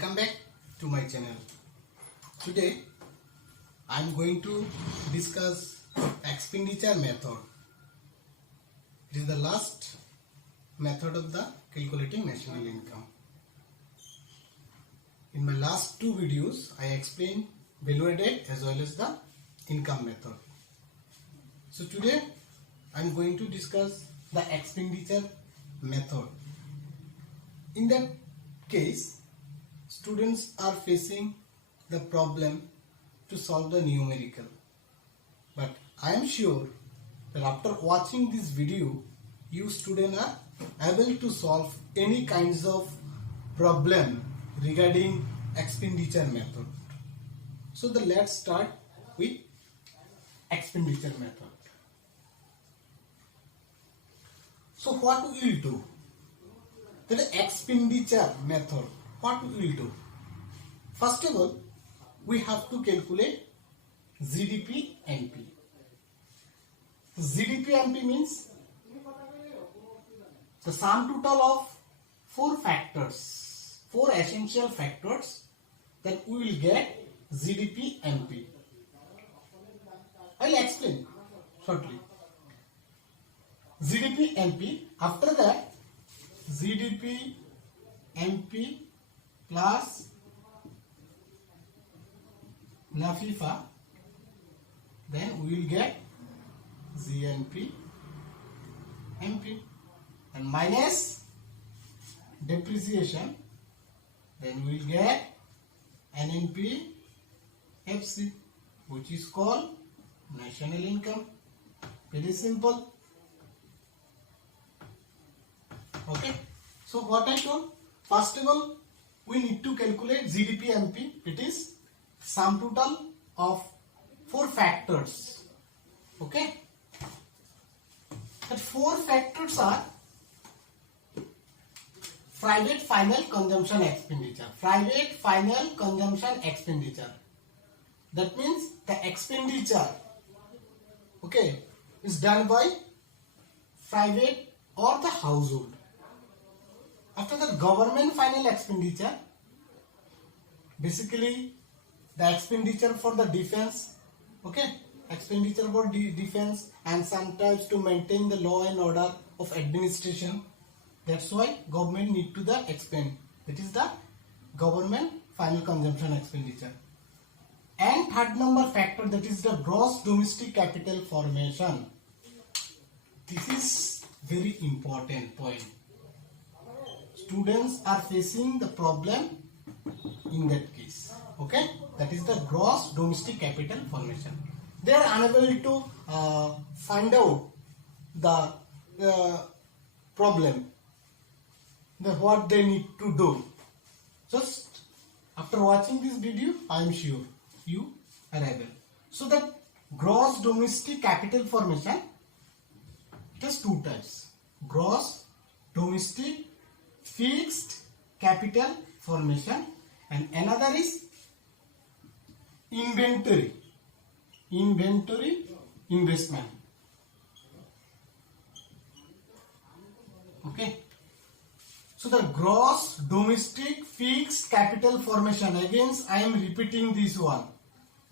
Welcome back to my channel. Today I am going to discuss expenditure method. It is the last method of the calculating national income. In my last two videos I explained value added as well as the income method. So today I am going to discuss the expenditure method. In that case, students are facing the problem to solve the numerical, but I am sure that after watching this video you students are able to solve any kinds of problem regarding expenditure method. So let's start with expenditure method. So what we will do? The expenditure method, what we will do? First of all, we have to calculate GDP NP. GDP NP means the sum total of four factors, four essential factors, then we will get GDP NP. I will explain shortly. GDP NP, after that GDP NP plus NAFIFA, then we will get GNP NP, and minus depreciation, then we will get NNP FC, which is called national income. Very simple. Okay, so what I told, first of all we need to calculate GDP NP. It is sum total of four factors. Okay, that four factors are private final consumption expenditure. Private final consumption expenditure, that means the expenditure, okay, is done by private or the household. After the government final expenditure, basically the expenditure for the defense, okay, expenditure for defense, and sometimes to maintain the law and order of administration. That's why government need to the expend. That is the government final consumption expenditure. And third number factor, that is the gross domestic capital formation. This is very important point. Students are facing the problem in that case. Okay, that is the gross domestic capital formation. They are unable to find out the problem, what they need to do. Just after watching this video, I am sure you are able. So that gross domestic capital formation, it has two types: gross domestic fixed capital formation, and another is inventory investment. Okay, so the gross domestic fixed capital formation, again I am repeating this one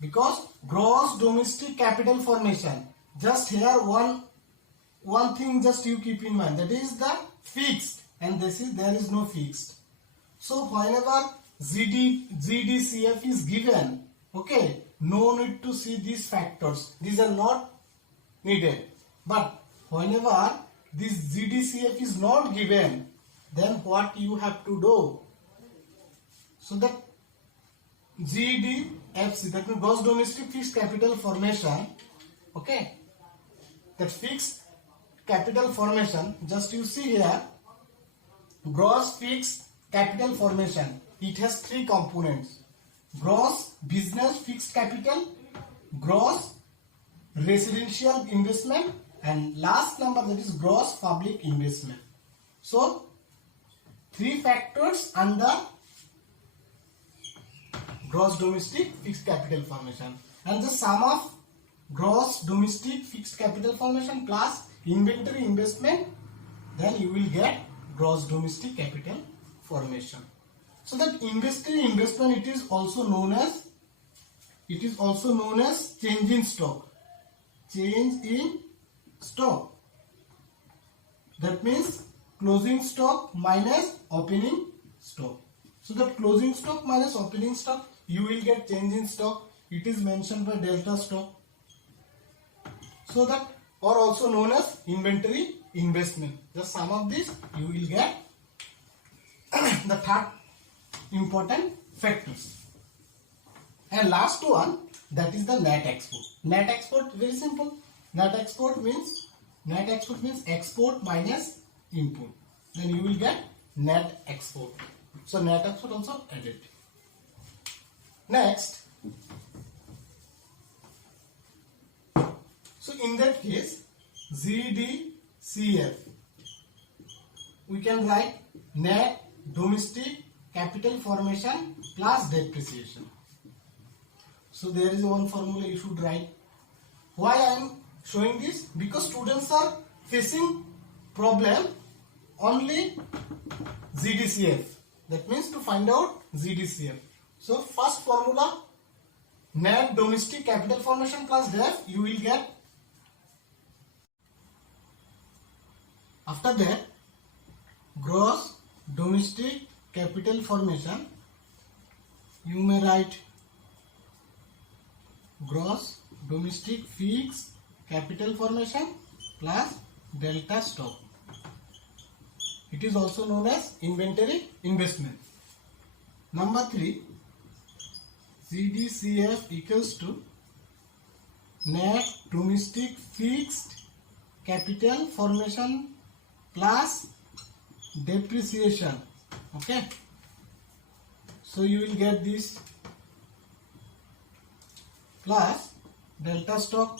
because gross domestic capital formation, just here one thing just you keep in mind, that is the fixed, and there is no fixed. So whenever GDCF is given, okay, no need to see these factors, these are not needed. But whenever this GDCF is not given, then what you have to do? So that GDFC, that means gross domestic fixed capital formation, okay, that fixed capital formation, just you see here, gross fixed capital formation, it has three components: gross business fixed capital, gross residential investment, and last number, that is gross public investment. So three factors under gross domestic fixed capital formation, and the sum of gross domestic fixed capital formation plus inventory investment, then you will get gross domestic capital formation. So that investment it is also known as change in stock. Change in stock. That means closing stock minus opening stock. So that closing stock minus opening stock, you will get change in stock. It is mentioned by delta stock. So that, or also known as inventory investment. The sum of this you will get the third important factors. And last one, that is the net export. Net export, very simple. Net export means export minus import. Then you will get net export. So net export also added. Next, so in that case, ZDCF, we can write net domestic capital formation plus depreciation. So there is one formula you should write. Why I am showing this? Because students are facing problem only ZDCF. That means to find out ZDCF. So first formula, net domestic capital formation plus def, you will get. After that, gross domestic capital formation, you may write gross domestic fixed capital formation plus delta stock. It is also known as inventory investment. Number 3, ZDCF equals to net domestic fixed capital formation plus depreciation. Okay, so you will get this plus delta stock.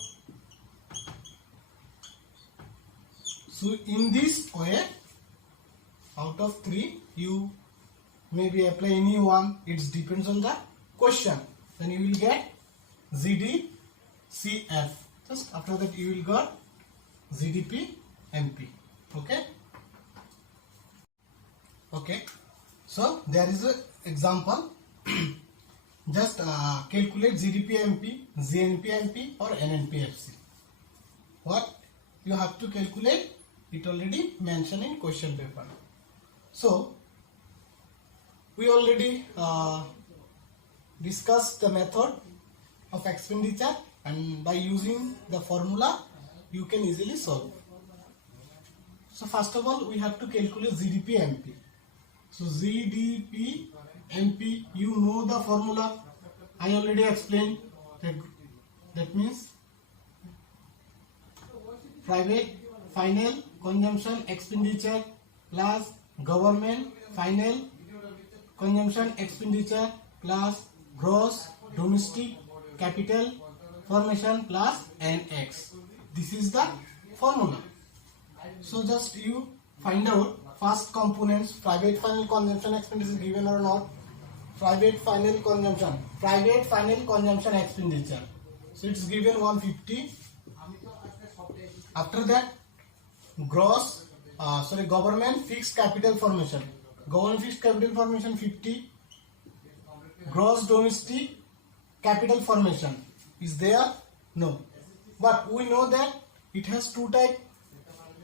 So in this way, out of 3, you maybe apply any one. It depends on the question. Then you will get ZDCF. Just after that you will get ZDP MP. Okay. Okay. So there is an example. Just calculate GDP MP, GNP MP or NNP FC. What you have to calculate, it already mentioned in question paper. So we already discussed the method of expenditure, and by using the formula you can easily solve. So first of all, we have to calculate GDP MP. So GDP MP, you know the formula. I already explained that. That means private final consumption expenditure plus government final consumption expenditure plus gross domestic capital formation plus NX. This is the formula. So just you find out first components, private final consumption expenditure is given or not. Private final consumption expenditure. So it's given 150. After that, government fixed capital formation. Government fixed capital formation 50. Gross domestic capital formation is there? No. But we know that it has two types.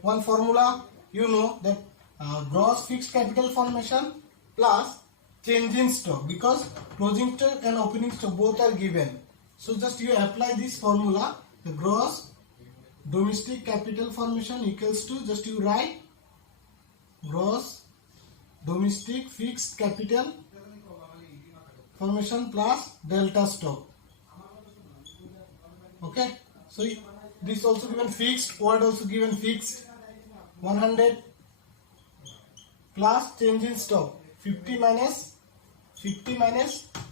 One formula, you know that gross fixed capital formation plus change in stock, because closing stock and opening stock both are given. So just you apply this formula, the gross domestic capital formation equals to, just you write gross domestic fixed capital formation plus delta stock. Okay, so this also given fixed, word also given fixed, 100 plus change in stock, 50 minus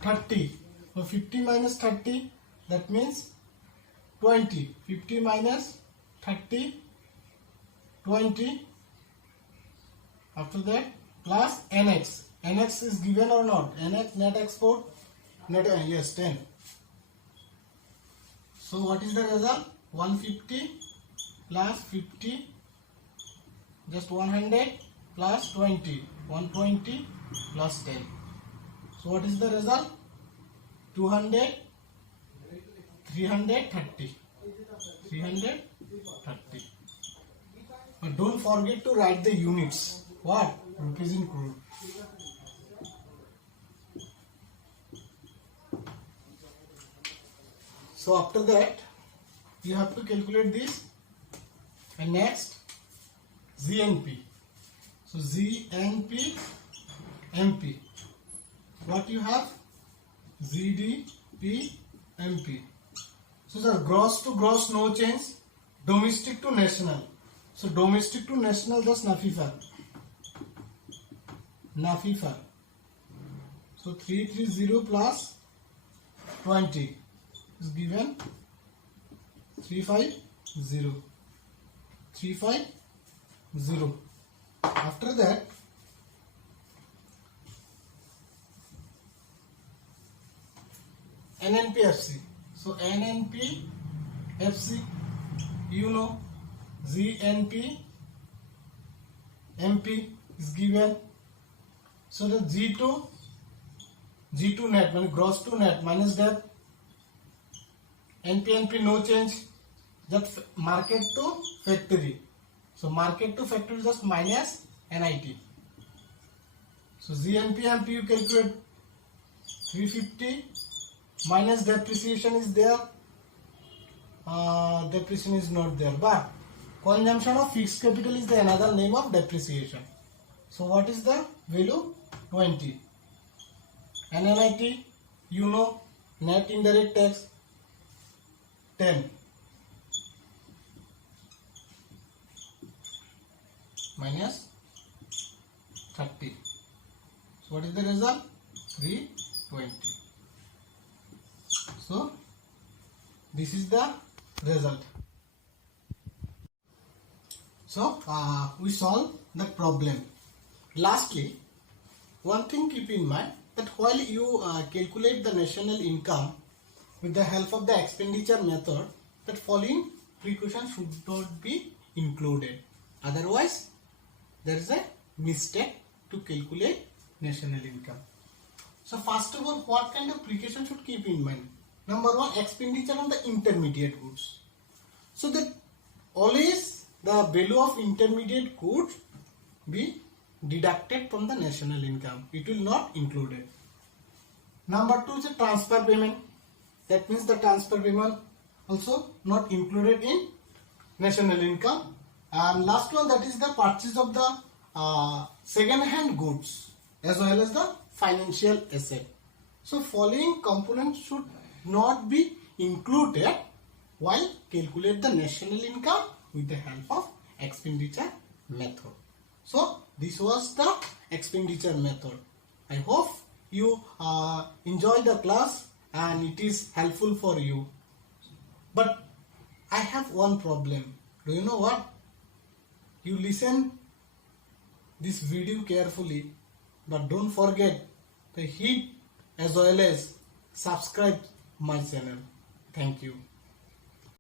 30. So 50 minus 30, that means 20. 50 minus 30, 20. After that, plus NX. NX is given or not? NX, net export, yes, 10. So what is the result? 150 plus 50, just 100 plus 20, 120 plus 10. So what is the result? 200, 330. 330. But don't forget to write the units. What? Rupees in crore. So after that, you have to calculate this. And next, ZNP. So ZNP, MP. What you have? ZDP, MP. So the gross to gross, no change. Domestic to national. So domestic to national, just NAFIFAR. NAFIFAR. So 330 plus 20 is given 350. 350. After that, NNPFC. So NNPFC, you know, ZNP, MP is given. So the G2 net, means gross to net minus debt. NP no change. That market to factory. So market to factory is just minus NIT. So ZNP MP you calculate 350 minus depreciation is there. Depreciation is not there, but consumption of fixed capital is the another name of depreciation. So what is the value? 20. And NIT, you know, net indirect tax 10 minus 30. So what is the result? 320. So this is the result. So we solve the problem. Lastly, one thing keep in mind that while you calculate the national income with the help of the expenditure method, that following precautions should not be included. Otherwise, there is a mistake to calculate national income. So first of all, what kind of precaution should keep in mind? Number one, expenditure on the intermediate goods. So that always the value of intermediate goods be deducted from the national income. It will not include it. Number two is a transfer payment. That means the transfer payment also not included in national income. And last one, that is the purchase of the second-hand goods as well as the financial asset. So following components should not be included while calculate the national income with the help of expenditure method. So this was the expenditure method. I hope you enjoy the class and it is helpful for you. But I have one problem. Do you know what? You listen this video carefully, but don't forget to hit as well as subscribe my channel. Thank you.